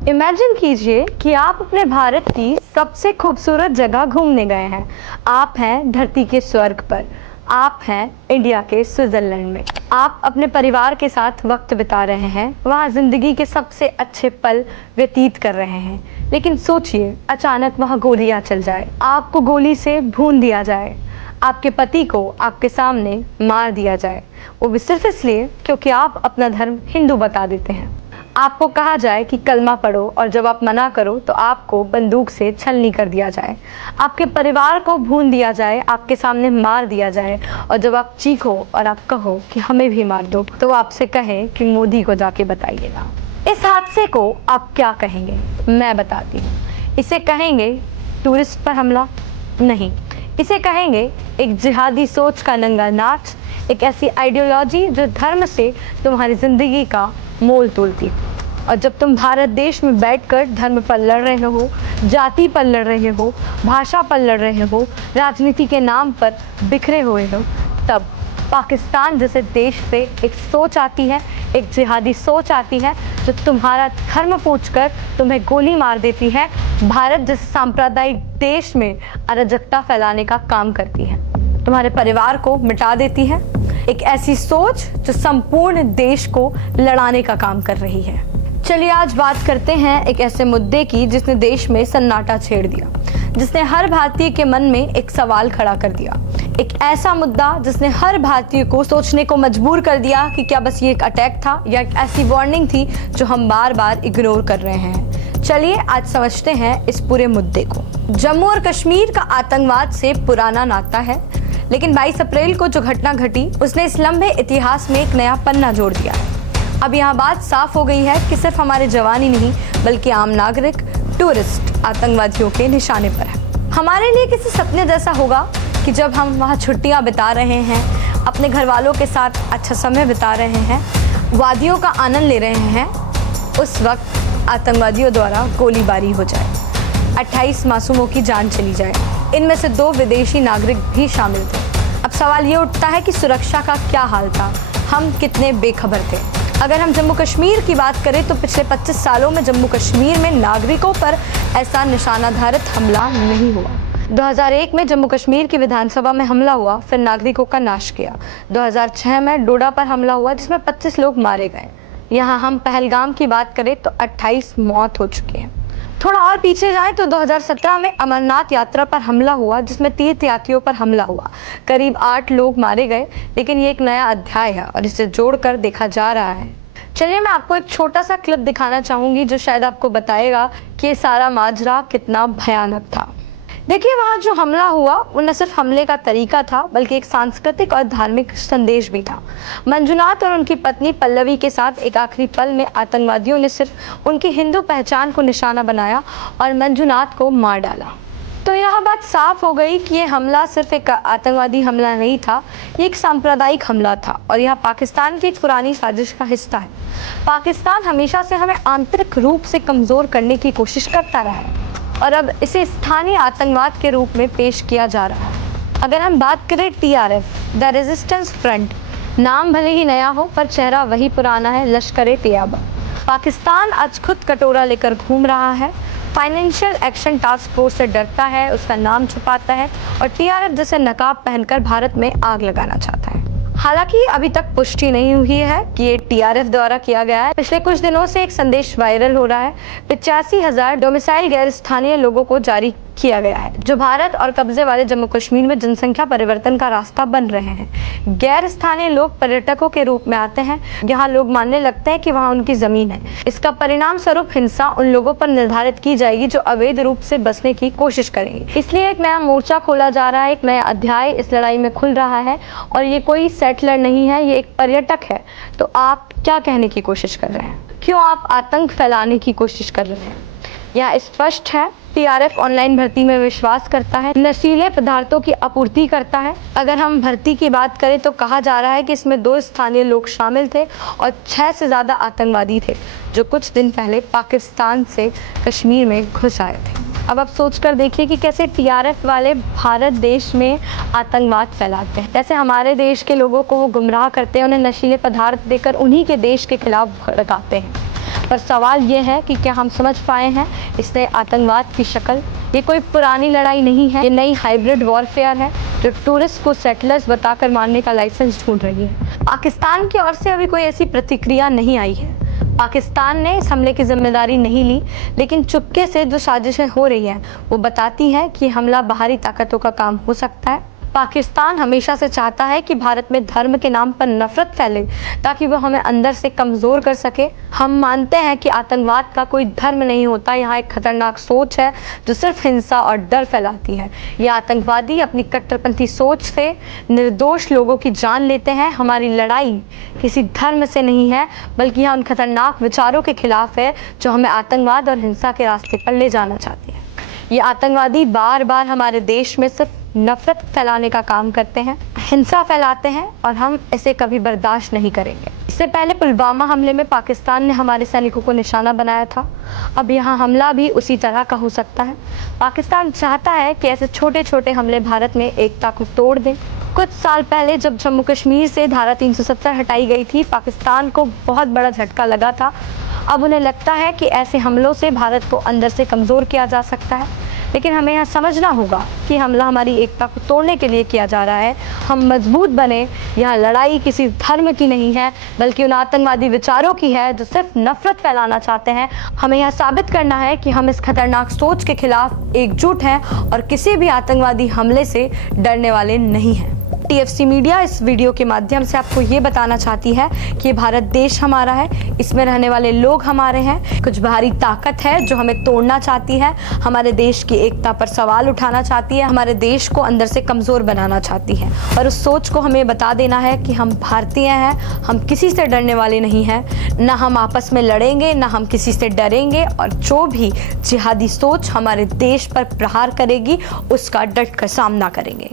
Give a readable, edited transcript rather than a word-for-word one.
Imagine कीजिए कि आप अपने भारत की सबसे खूबसूरत जगह घूमने गए हैं। आप हैं धरती के स्वर्ग पर। आप हैं इंडिया के स्विट्जरलैंड में। आप अपने परिवार के साथ वक्त बिता रहे हैं, वहाँ ज़िंदगी के सबसे अच्छे पल व्यतीत कर रहे हैं। लेकिन सोचिए, अचानक वहाँ गोलियाँ चल जाए, आपको गोली से भून दिया जाए, आपके पति को आपके सामने मार दिया जाए, वो भी सिर्फ इसलिए क्योंकि आप अपना धर्म हिंदू बता देते हैं। आपको कहा जाए कि कलमा पढ़ो और जब आप मना करो तो आपको बंदूक से छलनी कर दिया जाए, आपके परिवार को भून दिया जाए, आपके सामने मार दिया जाए, और जब आप चीखो और आप कहो कि हमें भी मार दो तो वो आपसे कहे कि मोदी को जाके बताइएगा। इस हादसे को आप क्या कहेंगे? मैं बताती हूँ। इसे कहेंगे टूरिस्ट पर हमला? नहीं, इसे कहेंगे एक जिहादी सोच का नंगा नाच, एक ऐसी आइडियोलॉजी जो धर्म से तुम्हारी जिंदगी का मोल तोलती हो। और जब तुम भारत देश में बैठकर धर्म पर लड़ रहे हो, जाति पर लड़ रहे हो, भाषा पर लड़ रहे हो, राजनीति के नाम पर बिखरे हुए हो, तब पाकिस्तान जैसे देश से एक सोच आती है, एक जिहादी सोच आती है जो तुम्हारा धर्म पूछकर तुम्हें गोली मार देती है। भारत जैसे सांप्रदायिक देश में अराजकता फैलाने का काम करती है, तुम्हारे परिवार को मिटा देती है। एक ऐसी सोच जो संपूर्ण देश को लड़ाने का काम कर रही है। चलिए आज बात करते हैं एक ऐसे मुद्दे की जिसने देश में सन्नाटा छेड़ दिया, जिसने हर भारतीय के मन में एक सवाल खड़ा कर दिया। एक ऐसा मुद्दा जिसने हर भारतीय को सोचने को मजबूर कर दिया कि क्या बस ये एक अटैक था या एक ऐसी वार्निंग थी जो हम बार बार इग्नोर कर रहे हैं। चलिए आज समझते हैं इस पूरे मुद्दे को। जम्मू और कश्मीर का आतंकवाद से पुराना नाता है, लेकिन 22 अप्रैल को जो घटना घटी उसने इस लंबे इतिहास में एक नया पन्ना जोड़ दिया है। अब यहाँ बात साफ हो गई है कि सिर्फ हमारे जवान ही नहीं बल्कि आम नागरिक, टूरिस्ट आतंकवादियों के निशाने पर है। हमारे लिए किसी सपने जैसा होगा कि जब हम वहाँ छुट्टियाँ बिता रहे हैं, अपने घर वालों के साथ अच्छा समय बिता रहे हैं, वादियों का आनंद ले रहे हैं, उस वक्त आतंकवादियों द्वारा गोलीबारी हो जाए, 28 मासूमों की जान चली जाए, इनमें से 2 विदेशी नागरिक भी शामिल थे। अब सवाल ये उठता है कि सुरक्षा का क्या हाल था, हम कितने बेखबर थे। अगर हम जम्मू कश्मीर की बात करें तो पिछले 25 सालों में जम्मू कश्मीर में नागरिकों पर ऐसा निशानाधारित हमला नहीं हुआ। 2001 में जम्मू कश्मीर की विधानसभा में हमला हुआ, फिर नागरिकों का नाश किया। 2006 में डोडा पर हमला हुआ जिसमें 25 लोग मारे गए। यहाँ हम पहलगाम की बात करें तो 28 मौत हो चुकी है। थोड़ा और पीछे जाएं तो 2017 में अमरनाथ यात्रा पर हमला हुआ जिसमें तीर्थयात्रियों पर हमला हुआ, करीब 8 लोग मारे गए। लेकिन ये एक नया अध्याय है और इसे जोड़कर देखा जा रहा है। चलिए मैं आपको एक छोटा सा क्लिप दिखाना चाहूँगी जो शायद आपको बताएगा कि ये सारा माजरा कितना भयानक था। देखिए वहाँ जो हमला हुआ वो न सिर्फ हमले का तरीका था बल्कि एक सांस्कृतिक और धार्मिक संदेश भी था। मंजुनाथ और उनकी पत्नी पल्लवी के साथ एक आखिरी पल में आतंकवादियों ने सिर्फ उनकी हिंदू पहचान को निशाना बनाया और मंजुनाथ को मार डाला। तो यह बात साफ हो गई कि ये हमला सिर्फ एक आतंकवादी हमला नहीं था, ये एक सांप्रदायिक हमला था और यह पाकिस्तान की एक पुरानी साजिश का हिस्सा है। पाकिस्तान हमेशा से हमें आंतरिक रूप से कमज़ोर करने की कोशिश करता रहा है और अब इसे स्थानीय आतंकवाद के रूप में पेश किया जा रहा है। अगर हम बात करें TRF, द रेजिस्टेंस फ्रंट, नाम भले ही नया हो पर चेहरा वही पुराना है, लश्कर-ए-तैयबा। पाकिस्तान आज खुद कटोरा लेकर घूम रहा है, फाइनेंशियल एक्शन टास्क फोर्स से डरता है, उसका नाम छुपाता है और TRF जैसे नकाब पहनकर भारत में आग लगाना चाहता है। हालांकि अभी तक पुष्टि नहीं हुई है कि ये TRF द्वारा किया गया है। पिछले कुछ दिनों से एक संदेश वायरल हो रहा है। 85,000 डोमिसाइल गैर स्थानीय लोगों को जारी किया गया है जो भारत और कब्जे वाले जम्मू कश्मीर में जनसंख्या परिवर्तन का रास्ता बन रहे हैं। गैर स्थानीय लोग पर्यटकों के रूप में आते हैं, यहाँ लोग मानने लगते हैं कि वहाँ उनकी जमीन है। इसका परिणाम स्वरूप हिंसा उन लोगों पर निर्धारित की जाएगी जो अवैध रूप से बसने की कोशिश करेंगे। इसलिए एक नया मोर्चा खोला जा रहा है, एक नया अध्याय इस लड़ाई में खुल रहा है और ये कोई सेटलर नहीं है, ये एक पर्यटक है। तो आप क्या कहने की कोशिश कर रहे हैं? क्यों आप आतंक फैलाने की कोशिश कर रहे हैं? यह स्पष्ट है, TRF ऑनलाइन भर्ती में विश्वास करता है, नशीले पदार्थों की आपूर्ति करता है। अगर हम भर्ती की बात करें तो कहा जा रहा है कि इसमें 2 स्थानीय लोग शामिल थे और 6 से ज़्यादा आतंकवादी थे जो कुछ दिन पहले पाकिस्तान से कश्मीर में घुस आए थे। अब आप सोच कर देखिए कि कैसे TRF वाले भारत देश में आतंकवाद फैलाते हैं, जैसे हमारे देश के लोगों को वो गुमराह करते हैं, उन्हें नशीले पदार्थ देकर उन्हीं के देश के खिलाफ भड़काते हैं। पर सवाल ये है कि क्या हम समझ पाए हैं इस नए आतंकवाद की शक्ल। ये कोई पुरानी लड़ाई नहीं है, ये नई हाइब्रिड वॉरफेयर है जो टूरिस्ट को सेटलर्स बताकर मारने का लाइसेंस ढूंढ रही है। पाकिस्तान की ओर से अभी कोई ऐसी प्रतिक्रिया नहीं आई है। पाकिस्तान ने इस हमले की जिम्मेदारी नहीं ली, लेकिन चुपके से जो साजिशें हो रही हैं वो बताती हैं कि हमला बाहरी ताकतों का काम हो सकता है। पाकिस्तान हमेशा से चाहता है कि भारत में धर्म के नाम पर नफरत फैले ताकि वो हमें अंदर से कमज़ोर कर सके। हम मानते हैं कि आतंकवाद का कोई धर्म नहीं होता, यहाँ एक खतरनाक सोच है जो सिर्फ हिंसा और डर फैलाती है। ये आतंकवादी अपनी कट्टरपंथी सोच से निर्दोष लोगों की जान लेते हैं। हमारी लड़ाई किसी धर्म से नहीं है, बल्कि यह उन खतरनाक विचारों के खिलाफ है जो हमें आतंकवाद और हिंसा के रास्ते पर ले जाना चाहती है। ये आतंकवादी बार बार हमारे देश में सिर्फ नफरत फैलाने का काम करते हैं, हिंसा फैलाते हैं और हम इसे कभी बर्दाश्त नहीं करेंगे। इससे पहले पुलवामा हमले में पाकिस्तान ने हमारे सैनिकों को निशाना बनाया था, अब यहाँ हमला भी उसी तरह का हो सकता है। पाकिस्तान चाहता है कि ऐसे छोटे छोटे हमले भारत में एकता को तोड़ दें। कुछ साल पहले जब जम्मू कश्मीर से धारा 370 हटाई गई थी, पाकिस्तान को बहुत बड़ा झटका लगा था। अब उन्हें लगता है कि ऐसे हमलों से भारत को अंदर से कमज़ोर किया जा सकता है, लेकिन हमें यह समझना होगा कि हमला हमारी एकता को तोड़ने के लिए किया जा रहा है। हम मजबूत बने। यह लड़ाई किसी धर्म की नहीं है, बल्कि उन आतंकवादी विचारों की है जो सिर्फ नफरत फैलाना चाहते हैं। हमें यह साबित करना है कि हम इस खतरनाक सोच के खिलाफ एकजुट हैं और किसी भी आतंकवादी हमले से डरने वाले नहीं हैं। TFC मीडिया इस वीडियो के माध्यम से आपको ये बताना चाहती है कि ये भारत देश हमारा है, इसमें रहने वाले लोग हमारे हैं। कुछ बाहरी ताकत है जो हमें तोड़ना चाहती है, हमारे देश की एकता पर सवाल उठाना चाहती है, हमारे देश को अंदर से कमज़ोर बनाना चाहती है। और उस सोच को हमें बता देना है कि हम भारतीय हैं, हम किसी से डरने वाले नहीं हैं, ना हम आपस में लड़ेंगे, ना हम किसी से डरेंगे। और जो भी जिहादी सोच हमारे देश पर प्रहार करेगी उसका डट कर सामना करेंगे।